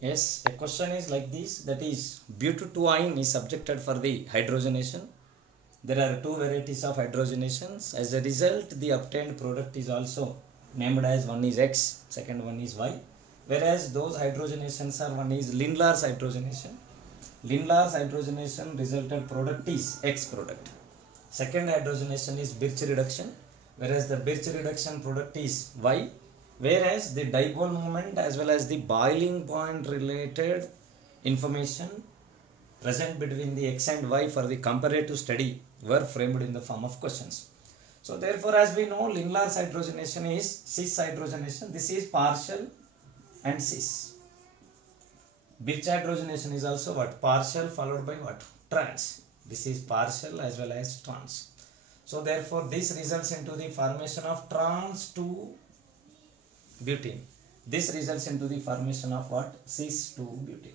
Yes, a question is like this, that is butadiene is subjected for the hydrogenation. There are two varieties of hydrogenations. As a result, the obtained product is also named as one is X, second one is Y. Whereas those hydrogenations are one is Lindlar's hydrogenation. Lindlar's hydrogenation resulted product is X product. Second hydrogenation is Birch reduction, whereas the Birch reduction product is Y. Whereas the dipole moment as well as the boiling point related information present between the X and Y for the comparative study were framed in the form of questions. So therefore, as we know, Lindlar's hydrogenation is cis hydrogenation. This is partial and cis. Birch hydrogenation is also what? Partial followed by what? Trans. This is partial as well as trans. So therefore, this results into the formation of trans 2-butene. This results into the formation of what? Cis 2-butene.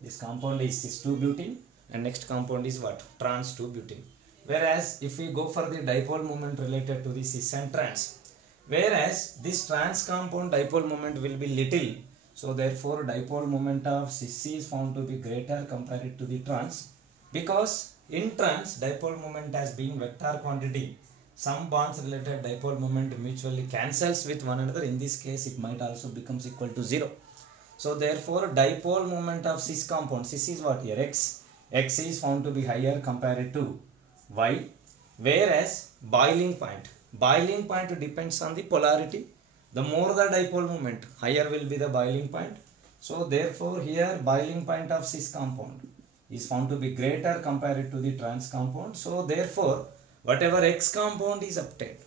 This compound is cis 2-butene and next compound is what? Trans 2-butene. Whereas if we go for the dipole moment related to the cis and trans, whereas this trans compound dipole moment will be little, so therefore dipole moment of cis is found to be greater compared to the trans, because in trans dipole moment as being vector quantity, some bonds related dipole moment mutually cancels with one another. In this case it might also becomes equal to 0. So therefore dipole moment of cis compound, cis is what here? X. X is found to be higher compared to Y. Whereas boiling point depends on the polarity. The more the dipole moment, higher will be the boiling point. So therefore here boiling point of cis compound is found to be greater compared to the trans compound. So therefore whatever X compound is obtained,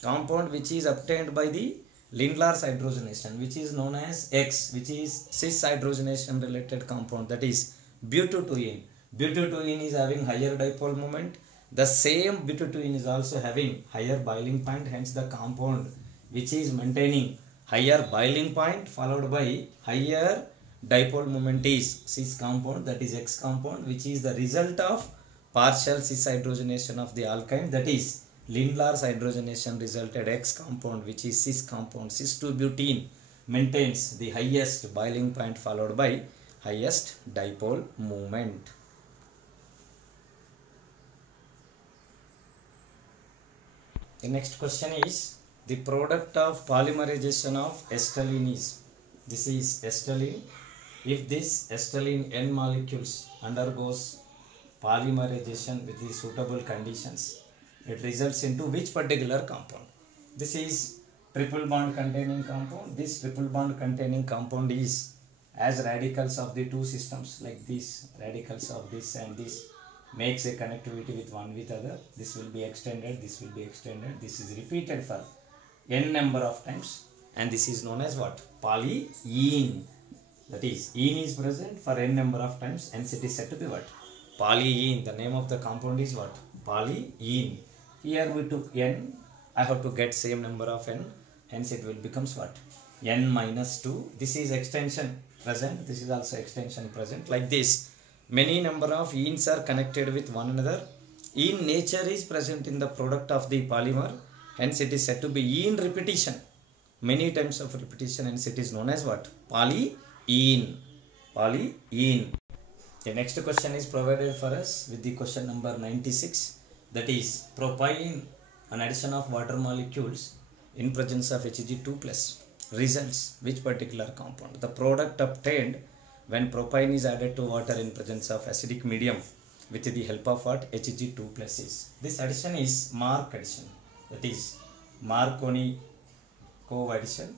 compound which is obtained by the Lindlar's hydrogenation, which is known as X, which is cis hydrogenation related compound, that is butadiene. Butadiene is having higher dipole moment. The same butadiene is also having higher boiling point. Hence the compound which is maintaining higher boiling point followed by higher dipole moment is cis compound, that is X compound, which is the result of partial cis hydrogenation of the alkyne, that is Lindlar's hydrogenation resulted X compound, which is cis compound. Cis 2-butene maintains the highest boiling point followed by highest dipole moment. The next question is the product of polymerization of acetylene is, this is acetylene. If this acetylene N molecules undergoes polymerization with the suitable conditions, it results into which particular compound? This is triple bond containing compound. This triple bond containing compound is as radicals of the two systems, like this, radicals of this and this makes a connectivity with one with other. This will be extended, this will be extended, this is repeated for n number of times, and this is known as what? Polyene. That is, ene is present for n number of times, hence it is said to be what? Polyene. The name of the compound is what? Polyene. Here we took n, I have to get same number of n, hence it will becomes what? N minus 2. This is extension present, this is also extension present. Like this, many number of enes are connected with one another. Ene nature is present in the product of the polymer, hence it is said to be ene repetition. Many times of repetition, hence it is known as what? Polyene. Polyene. The next question is provided for us with the question number 96, that is propyne, an addition of water molecules in presence of Hg2 plus results which particular compound? The product obtained when propyne is added to water in presence of acidic medium with the help of what? Hg2 plus is. This addition is Mark addition, that is Marconi-Cove addition.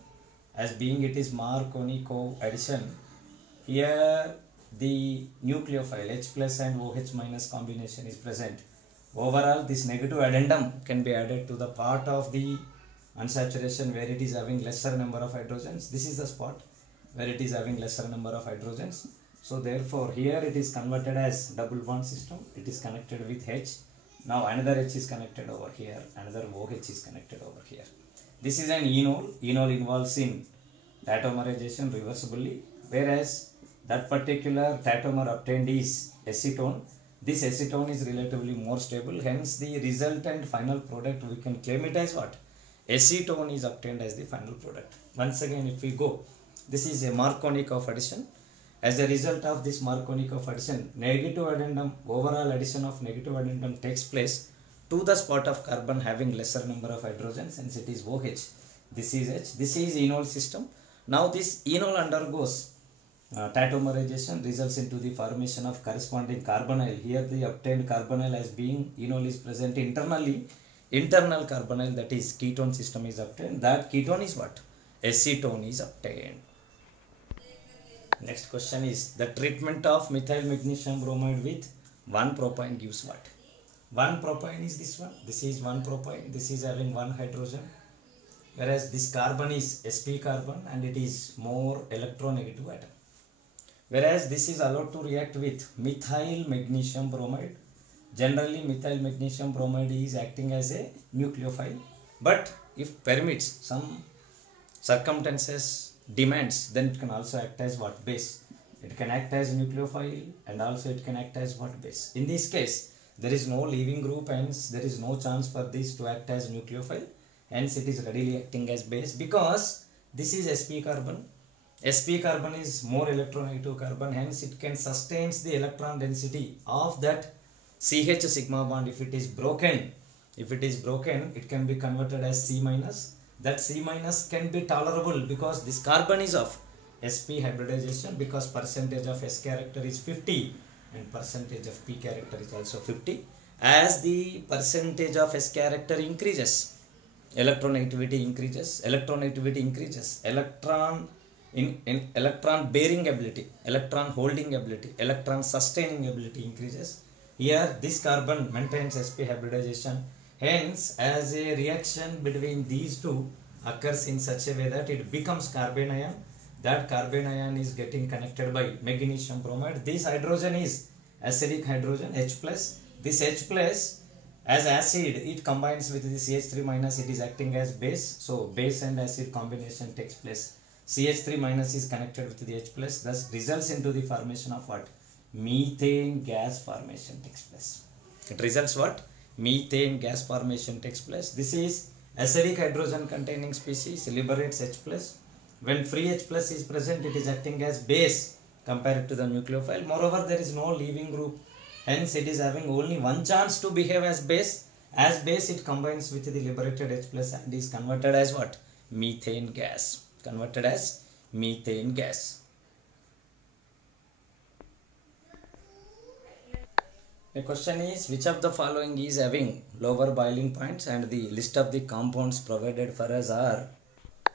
As being it is Marconi-Cove addition, here the nucleophile H plus and OH minus combination is present. Overall, this negative addendum can be added to the part of the unsaturation where it is having lesser number of hydrogens. This is the spot where it is having lesser number of hydrogens. So therefore, here it is converted as double bond system. It is connected with H. Now another H is connected over here. Another OH is connected over here. This is an enol. Enol involves in tautomerization reversibly, whereas that particular tautomer obtained is acetone. This acetone is relatively more stable, hence the resultant final product we can claim it as what? Acetone is obtained as the final product. Once again, if we go, This is a Marconic of addition. As a result of this Marconic of addition, negative addendum, overall addition of negative addendum takes place to the spot of carbon having lesser number of hydrogens, hence it is OH. This is H. This is enol system. Now this enol undergoes tautomerization, results into the formation of corresponding carbonyl. Here the obtained carbonyl as being enol is present internally. Internal carbonyl, that is ketone system, is obtained. That ketone is what? Acetone is obtained. Next question is the treatment of methyl magnesium bromide with 1-propyne gives what? 1-propyne is this one. This is 1-propyne. This is having 1 hydrogen. Whereas this carbon is sp carbon and it is more electronegative atom. Whereas this is allowed to react with methyl magnesium bromide. Generally methyl magnesium bromide is acting as a nucleophile. But if permits, some circumstances demands, then it can also act as what? Base. It can act as nucleophile and also it can act as what? Base. In this case, there is no leaving group, hence there is no chance for this to act as nucleophile. Hence it is readily acting as base because this is sp carbon. Sp carbon is more electronegative carbon, hence it can sustain the electron density of that CH sigma bond. If it is broken, it can be converted as C minus. That C minus can be tolerable because this carbon is of sp hybridization, because percentage of S character is 50 and percentage of P character is also 50. As the percentage of S character increases, electronegativity increases, electron bearing ability, electron holding ability, electron sustaining ability increases. Here this carbon maintains sp hybridization. Hence, as a reaction between these two occurs in such a way that it becomes carbon ion. That carbon ion is getting connected by magnesium bromide. This hydrogen is acidic hydrogen, H plus. This H plus, as acid, it combines with the CH3 minus, it is acting as base. So base and acid combination takes place. CH3 minus is connected with the H plus, thus results into the formation of what? Methane gas formation takes place. It results what? Methane gas formation takes place. This is acidic hydrogen containing species, liberates H plus. When free H plus is present, it is acting as base compared to the nucleophile. Moreover, there is no leaving group. Hence, it is having only one chance to behave as base. As base, it combines with the liberated H plus and is converted as what? Methane gas. Converted as methane gas. The question is, which of the following is having lower boiling points, and the list of the compounds provided for us are,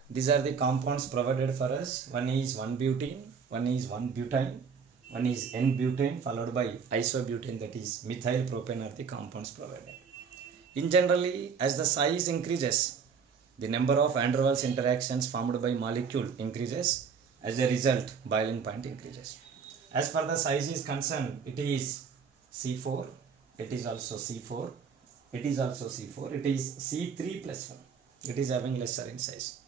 these are the compounds provided for us. One is 1-butene, one is 1-butane, one is N-butane followed by isobutane, that is methyl propane are the compounds provided. In generally, as the size increases, the number of van der Waals interactions formed by molecule increases. As a result, boiling point increases. As far the size is concerned, it is C4, it is also C4, it is also C4, it is C3 plus 1. It is having lesser in size.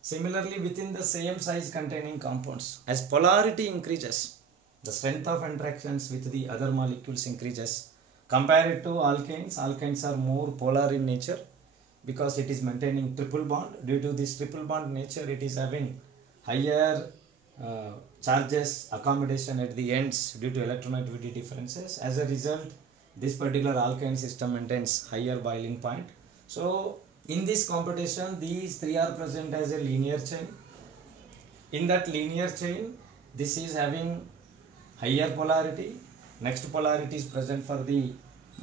Similarly, within the same size containing compounds, as polarity increases, the strength of interactions with the other molecules increases. Compared to alkanes, alkanes are more polar in nature because it is maintaining triple bond. Due to this triple bond nature, it is having higher charges accommodation at the ends due to electronegativity differences. As a result, this particular alkyne system maintains higher boiling point. So, in this computation, these three are present as a linear chain. In that linear chain, this is having higher polarity. Next polarity is present for the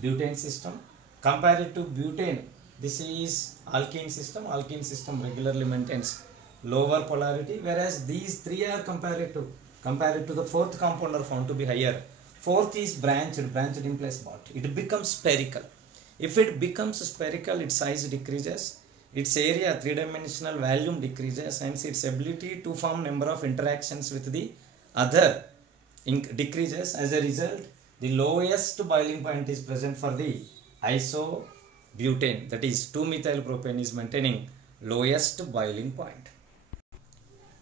butane system. Compared to butane, this is alkene system. Alkene system regularly maintains lower polarity, whereas these three are compared to the fourth compound are found to be higher. Fourth is branched implies what? It becomes spherical. If it becomes spherical, its size decreases, its area, three-dimensional volume decreases, hence its ability to form number of interactions with the other decreases. As a result, the lowest boiling point is present for the isobutane, that is 2-methyl propane is maintaining lowest boiling point.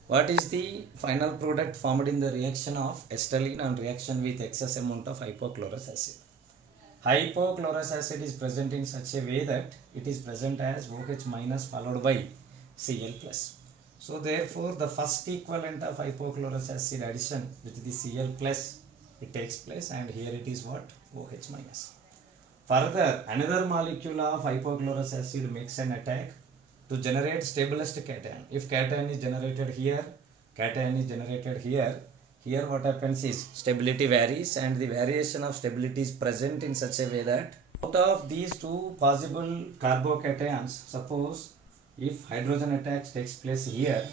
What is the final product formed in the reaction of acetylene on reaction with excess amount of hypochlorous acid? Hypochlorous acid is present in such a way that it is present as OH minus followed by Cl plus. So therefore the first equivalent of hypochlorous acid addition with the Cl plus it takes place, and here it is what? OH minus. Further, another molecule of hypochlorous acid makes an attack to generate stablest cation. If cation is generated here, cation is generated here, here what happens is stability varies, and the variation of stability is present in such a way that out of these two possible carbocations, suppose if hydrogen attacks takes place here,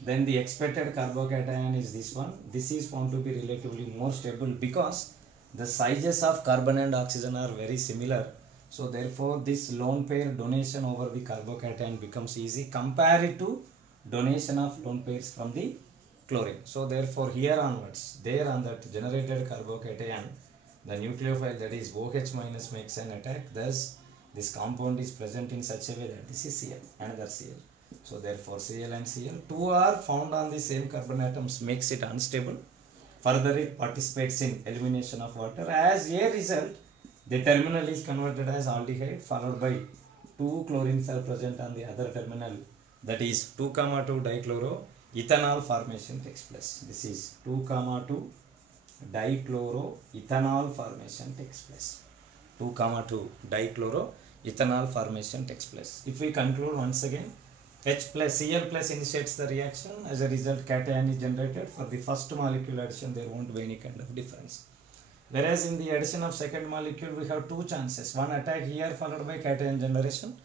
then the expected carbocation is this one. This is found to be relatively more stable because the sizes of carbon and oxygen are very similar. So therefore this lone pair donation over the carbocation becomes easy compared to donation of lone pairs from the chlorine. So therefore here onwards, there on that generated carbocation, the nucleophile, that is OH minus, makes an attack. Thus this compound is present in such a way that this is Cl, another Cl. So therefore Cl and Cl, two are found on the same carbon atoms, makes it unstable. Further it participates in elimination of water. As a result, the terminal is converted as aldehyde, followed by two chlorines are present on the other terminal, that is 2,2 dichloroethanol formation takes place. This is 2,2 dichloroethanol formation takes place. 2,2 dichloroethanol formation takes place. If we conclude once again, H plus Cl plus initiates the reaction. As a result, cation is generated. For the first molecule addition, there won't be any kind of difference. Whereas in the addition of second molecule, we have two chances. One attack here followed by cation generation.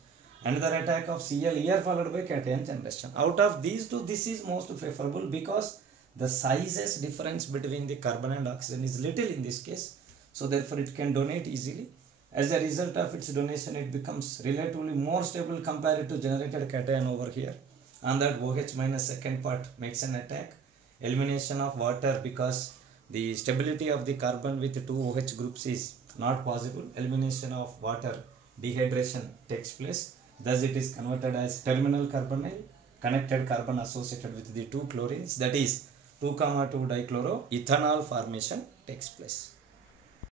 Another attack of Cl here followed by cation generation. Out of these two, this is most favorable because the sizes difference between the carbon and oxygen is little in this case. So therefore, it can donate easily. As a result of its donation, it becomes relatively more stable compared to generated cation over here. On that OH minus second part makes an attack. Elimination of water because the stability of the carbon with two OH groups is not possible. Elimination of water, dehydration takes place. Thus it is converted as terminal carbonyl, connected carbon associated with the two chlorines, that is 2,2 dichloroethanol formation takes place.